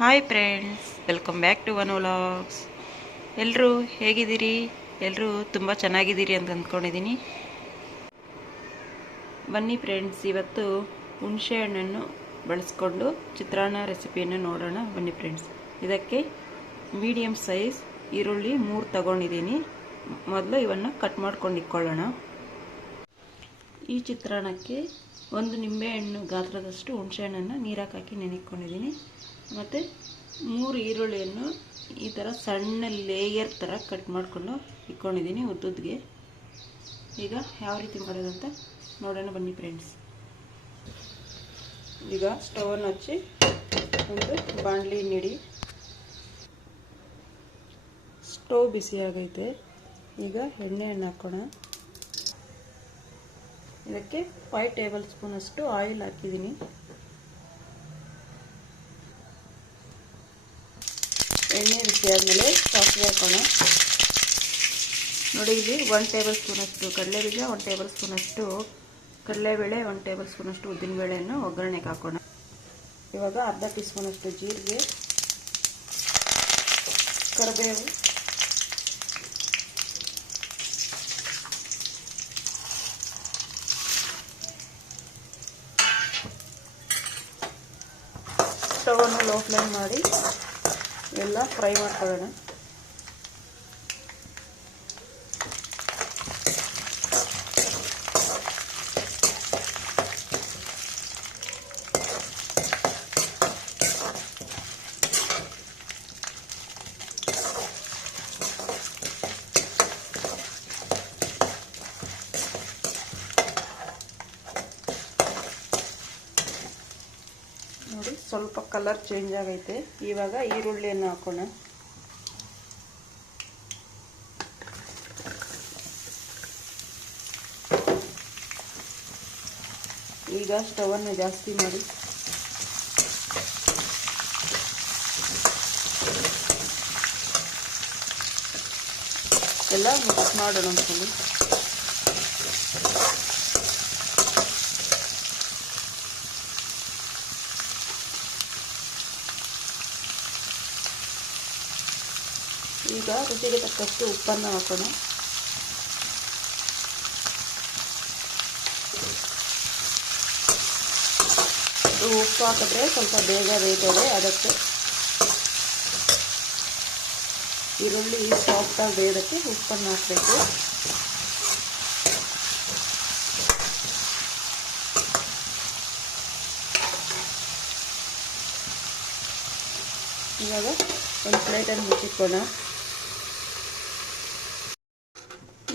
Hi friends, welcome back to one vlogs. ಎಲ್ಲರೂ ಹೇಗಿದ್ದೀರಿ? ಎಲ್ಲರೂ ತುಂಬ ಚೆನ್ನಾಗಿದ್ದೀರಿ ಅಂತ ಅಂದ್ಕೊಂಡಿದ್ದೀನಿ. ಬನ್ನಿ ಫ್ರೆಂಡ್ಸ್, ಇವತ್ತು ಹುಣಸೆ ಹಣ್ಣನ್ನು ಬಳಸ್ಕೊಂಡು ಚಿತ್ರಾನ್ನ ರೆಸಿಪಿಯನ್ನು ನೋಡೋಣ. ಬನ್ನಿ ಫ್ರೆಂಡ್ಸ್, ಇದಕ್ಕೆ ಮೀಡಿಯಮ್ ಸೈಜ್ ಈರುಳ್ಳಿ 3 ತಗೊಂಡಿದ್ದೀನಿ. ಮೊದಲು ಇವನ್ನು ಕಟ್ ಮಾಡ್ಕೊಂಡು ಇಟ್ಕೊಳ್ಳೋಣ. ಈ ಚಿತ್ರಾನ್ನಕ್ಕೆ 1 ನಿಂಬೆಹಣ್ಣು ಗಾತ್ರದಷ್ಟು ಹುಣಸೆ ಹಣ್ಣನ್ನು ನೀರಾಗಿ ಹಾಕಿ ನೆನೆಕೊಂಡಿದ್ದೀನಿ. ಮತ್ತು 3 ಈರುಳ್ಳಿಯನ್ನು ಈ ಥರ ಸಣ್ಣ ಲೇಯರ್ ಥರ ಕಟ್ ಮಾಡಿಕೊಂಡು ಇಟ್ಕೊಂಡಿದ್ದೀನಿ ಉದ್ದುದ್ಗೆ. ಈಗ ಯಾವ ರೀತಿ ಮಾಡೋದಂತ ನೋಡೋಣ ಬನ್ನಿ ಫ್ರೆಂಡ್ಸ್. ಈಗ ಸ್ಟವನ್ನು ಹಚ್ಚಿ ಒಂದು ಬಾಣಲಿ ನೀಡಿ. ಸ್ಟವ್ ಬಿಸಿ ಆಗೈತೆ. ಈಗ ಎಣ್ಣೆಯನ್ನು ಹಾಕೋಣ. ಇದಕ್ಕೆ 5 ಟೇಬಲ್ ಸ್ಪೂನ್ ಅಷ್ಟು ಆಯಿಲ್ ಹಾಕಿದ್ದೀನಿ. ಎಣ್ಣೆ ಬಿಸಿ ಆದಮೇಲೆ ಸಾಸಿವೆ ಹಾಕೋಣ. ನೋಡಿ, ಇಲ್ಲಿ 1 ಟೇಬಲ್ ಸ್ಪೂನ್ ಅಷ್ಟು ಕಡಲೆಬೀಜ, 1 ಟೇಬಲ್ ಸ್ಪೂನ್ ಅಷ್ಟು ಕಡಲೆಬೇಳೆ, 1 ಟೇಬಲ್ ಸ್ಪೂನ್ ಅಷ್ಟು ಉದ್ದಿನಬೇಳೆಯನ್ನು ಒಗ್ಗರಣೆಗೆ ಹಾಕೋಣ. ಇವಾಗ ಅರ್ಧ ಟೀ ಸ್ಪೂನ್ ಅಷ್ಟು ಜೀರಿಗೆ, ಕರಿಬೇವು, ಸ್ಟವನ್ನು ಲೋ ಫ್ಲೇಮ್ ಮಾಡಿ ಎಲ್ಲ ಫ್ರೈ ಮಾಡ್ಕೊಳ್ಳೋಣ. ನೋಡಿ, ಸ್ವಲ್ಪ ಕಲರ್ ಚೇಂಜ್ ಆಗೈತೆ. ಇವಾಗ ಈರುಳ್ಳಿಯನ್ನು ಹಾಕೋಣ. ಈಗ ಸ್ಟವನ್ನು ಜಾಸ್ತಿ ಮಾಡಿ ಎಲ್ಲ ಮಿಕ್ಸ್ ಮಾಡೋಣ ಒಂದ್ಸಲ. ಈಗ ರುಚಿಗೆ ತಕ್ಕಷ್ಟು ಉಪ್ಪನ್ನು ಹಾಕೋಣ. ಉಪ್ಪು ಹಾಕಿದ್ರೆ ಸ್ವಲ್ಪ ಬೇಗ ಬೇಯ್ತದೆ. ಅದಕ್ಕೆ ಈರುಳ್ಳಿ ಸಾಫ್ಟಾಗಿ ಬೇಯೋದಕ್ಕೆ ಉಪ್ಪನ್ನು ಹಾಕಬೇಕು. ಇವಾಗ ಒಂದು ಪ್ಲೇಟನ್ನು ಮುಚ್ಚಿಟ್ಕೋಣ.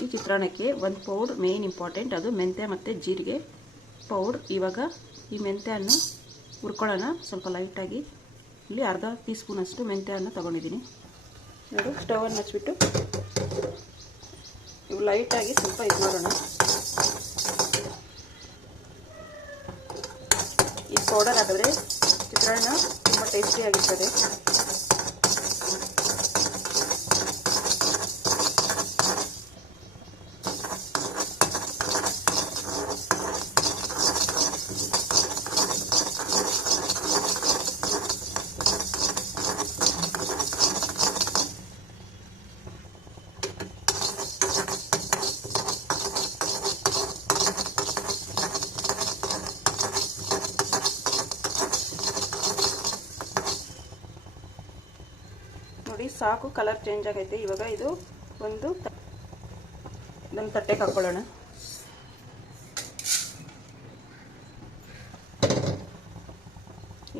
ಈ ಚಿತ್ರಾನ್ನಕ್ಕೆ ಒಂದು ಪೌಡ್ರ್ ಮೇನ್ ಇಂಪಾರ್ಟೆಂಟ್, ಅದು ಮೆಂತ್ಯ ಮತ್ತು ಜೀರಿಗೆ ಪೌಡ್ರ್. ಇವಾಗ ಈ ಮೆಂತ್ಯವನ್ನು ಹುರ್ಕೊಳ್ಳೋಣ ಸ್ವಲ್ಪ ಲೈಟಾಗಿ. ಇಲ್ಲಿ ಅರ್ಧ ಟೀ ಸ್ಪೂನ್ ಅಷ್ಟು ಮೆಂತ್ಯವನ್ನು ತೊಗೊಂಡಿದ್ದೀನಿ. ನೋಡಿ, ಸ್ಟವನ್ನು ಹಚ್ಬಿಟ್ಟು ಇವು ಲೈಟಾಗಿ ಸ್ವಲ್ಪ ಇದು ಮಾಡೋಣ. ಈ ಪೌಡರ್ ಹಾಕಿದ್ರೆ ಚಿತ್ರಾನ್ನ ತುಂಬ ಟೇಸ್ಟಿಯಾಗಿರ್ತದೆ. ನೋಡಿ, ಸಾಕು, ಕಲರ್ ಚೇಂಜ್ ಆಗೈತೆ. ಇವಾಗ ಇದು ಒಂದು ತಟ್ಟೆಗೆ ಹಾಕೊಳ್ಳೋಣ.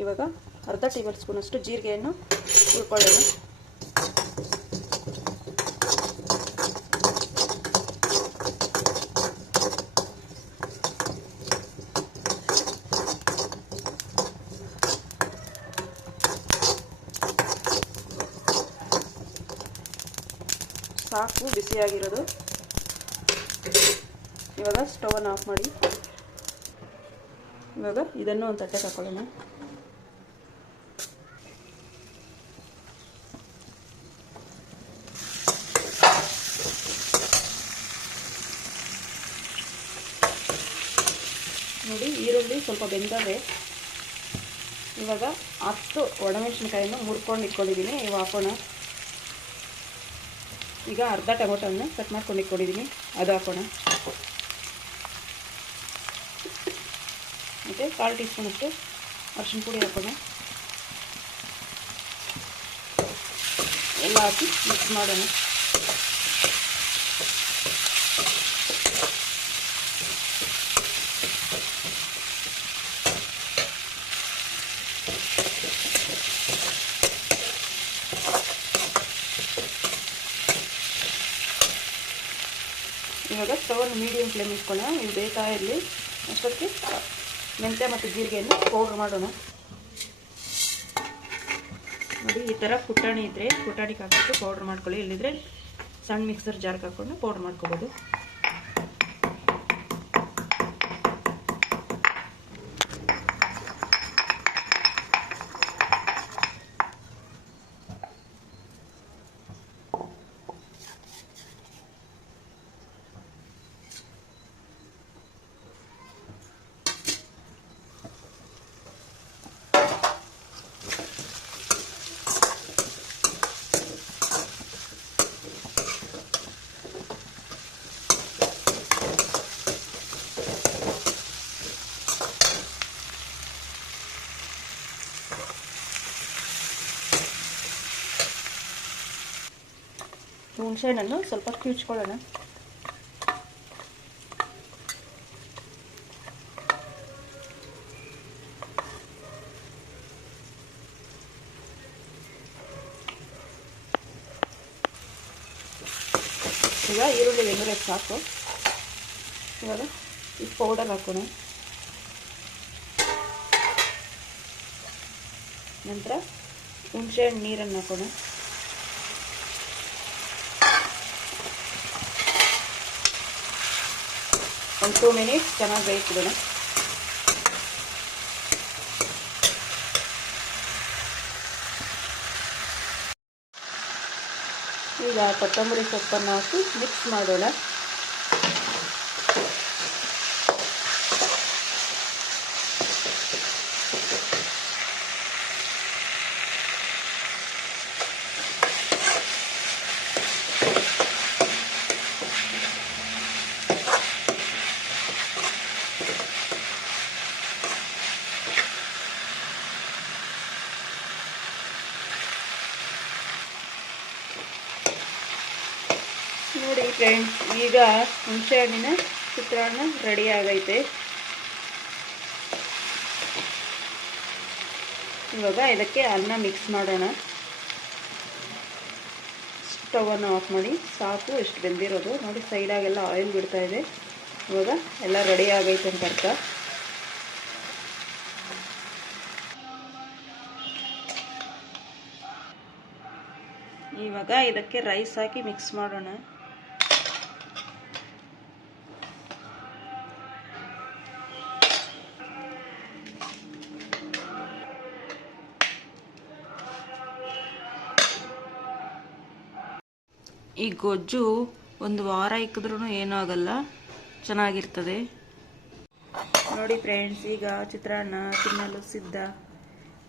ಇವಾಗ ಅರ್ಧ ಟೇಬಲ್ ಸ್ಪೂನ್ ಅಷ್ಟು ಜೀರಿಗೆಯನ್ನು ಹುರ್ಕೊಳ್ಳೋಣ. ಸಾಕು ಬಿಸಿಯಾಗಿರೋದು. ಇವಾಗ ಸ್ಟವನ್ನು ಆಫ್ ಮಾಡಿ ಇವಾಗ ಇದನ್ನು ಒಂದು ತಟ್ಟೆಗೆ ಹಾಕೊಳ್ಳೋಣ. ನೋಡಿ, ಈರುಳ್ಳಿ ಸ್ವಲ್ಪ ಬೆಂದವೆ. ಇವಾಗ 10 ಒಣಮೆಣಸಿನ್ಕಾಯನ್ನು ಮುರ್ಕೊಂಡು ಇಟ್ಕೊಂಡಿದ್ದೀನಿ. ಇವಾಗ ಹಾಕೋಣ. ಈಗ ಅರ್ಧ ಟೊಮೊಟೊನ ಕಟ್ ಮಾಡ್ಕೊಂಡು ಇಟ್ಕೊಂಡಿದ್ದೀನಿ, ಅದು ಹಾಕೋಣ. ಮತ್ತು 1/4 ಟೀ ಸ್ಪೂನಷ್ಟು ಅರಿಶಿನ ಪುಡಿ ಹಾಕೋಣ. ಎಲ್ಲ ಹಾಕಿ ಮಿಕ್ಸ್ ಮಾಡೋಣ. ಇವಾಗ ಸ್ಟವನ್ನು ಮೀಡಿಯಂ ಫ್ಲೇಮ್ ಇಟ್ಕೊಳ್ಳೋಣ. ಇದು ಬೇಯ್ತಾ ಇರಲಿ. ಅಷ್ಟೊತ್ತಿಗೆ ಮೆಂತ್ಯ ಮತ್ತು ಜೀರಿಗೆಯನ್ನು ಪೌಡ್ರ್ ಮಾಡೋಣ. ನೋಡಿ, ಈ ಥರ ಪುಟಾಣಿ ಇದ್ದರೆ ಪುಟಾಣಿಗೆ ಹಾಕ್ಬಿಟ್ಟು ಪೌಡ್ರ್ ಮಾಡ್ಕೊಳ್ಳಿ. ಇಲ್ಲಿದ್ರೆ ಸಣ್ಣ ಮಿಕ್ಸರ್ ಜಾರ್ಗೆ ಹಾಕ್ಕೊಂಡು ಪೌಡ್ರ್ ಮಾಡ್ಕೊಬೋದು. ಹುಣಸೆಹಣ್ಣನ್ನು ಸ್ವಲ್ಪ ಕಿವುಚ್ಕೊಳ್ಳೋಣ. ಈಗ ಈರುಳ್ಳಿ ಬೆಂದರೆ ಸಾಕು. ಇವಾಗ ಈ ಪೌಡರ್ ಹಾಕೋಣ. ನಂತರ ಹುಣಸೆಹಣ್ಣು ನೀರನ್ನು ಹಾಕೋಣ. ಒಂದು 2 ಮಿನಿಟ್ಸ್ ಚೆನ್ನಾಗಿ ಬೇಯಿಸಿಬಿಡೋಣ. ಈಗ ಕೊತ್ತಂಬರಿ ಸೊಪ್ಪನ್ನು ಹಾಕಿ ಮಿಕ್ಸ್ ಮಾಡೋಣ. ನೋಡಿ ಫ್ರೆಂಡ್ಸ್, ಈಗ ಹುಣಸೆಹಣ್ಣಿನ ಚಿತ್ರಾನ್ನ ರೆಡಿ ಆಗೈತೆ. ಇವಾಗ ಇದಕ್ಕೆ ಅನ್ನ ಮಿಕ್ಸ್ ಮಾಡೋಣ. ಸ್ಟವನ್ನು ಆಫ್ ಮಾಡಿ. ಸಾಕು, ಎಷ್ಟು ಬೆಂದಿರೋದು ನೋಡಿ. ಸೈಡಾಗೆಲ್ಲ ಆಯಿಲ್ ಬಿಡ್ತಾ ಇದೆ. ಇವಾಗ ಎಲ್ಲ ರೆಡಿ ಆಗೈತೆ ಅಂತ ಅರ್ಥ. ಇವಾಗ ಇದಕ್ಕೆ ರೈಸ್ ಹಾಕಿ ಮಿಕ್ಸ್ ಮಾಡೋಣ. ಈ ಗೊಜ್ಜು ಒಂದು ವಾರ ಇಕ್ಕಿದ್ರೂ ಏನೂ ಆಗಲ್ಲ, ಚೆನ್ನಾಗಿರ್ತದೆ. ನೋಡಿ ಫ್ರೆಂಡ್ಸ್, ಈಗ ಚಿತ್ರಾನ್ನ ತಿನ್ನಲು ಸಿದ್ಧ.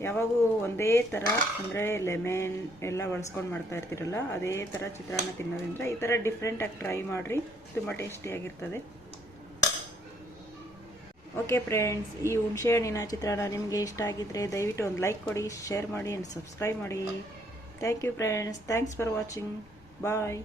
ಯಾವಾಗೂ ಒಂದೇ ಥರ ಅಂದರೆ ಲೆಮನ್ ಎಲ್ಲ ಬಳಸ್ಕೊಂಡು ಮಾಡ್ತಾ ಇರ್ತೀರಲ್ಲ, ಅದೇ ಥರ ಚಿತ್ರಾನ್ನ ತಿನ್ನೋದ್ರಿಂದ ಈ ಥರ ಡಿಫ್ರೆಂಟಾಗಿ ಟ್ರೈ ಮಾಡಿರಿ, ತುಂಬ ಟೇಸ್ಟಿಯಾಗಿರ್ತದೆ. ಓಕೆ ಫ್ರೆಂಡ್ಸ್, ಈ ಹುಣಸೆಹಣ್ಣಿನ ಚಿತ್ರಾನ್ನ ನಿಮಗೆ ಇಷ್ಟ ಆಗಿದ್ದರೆ ದಯವಿಟ್ಟು ಒಂದು ಲೈಕ್ ಕೊಡಿ, ಶೇರ್ ಮಾಡಿ ಆ್ಯಂಡ್ ಸಬ್ಸ್ಕ್ರೈಬ್ ಮಾಡಿ. Thank you friends, thanks for watching. Bye.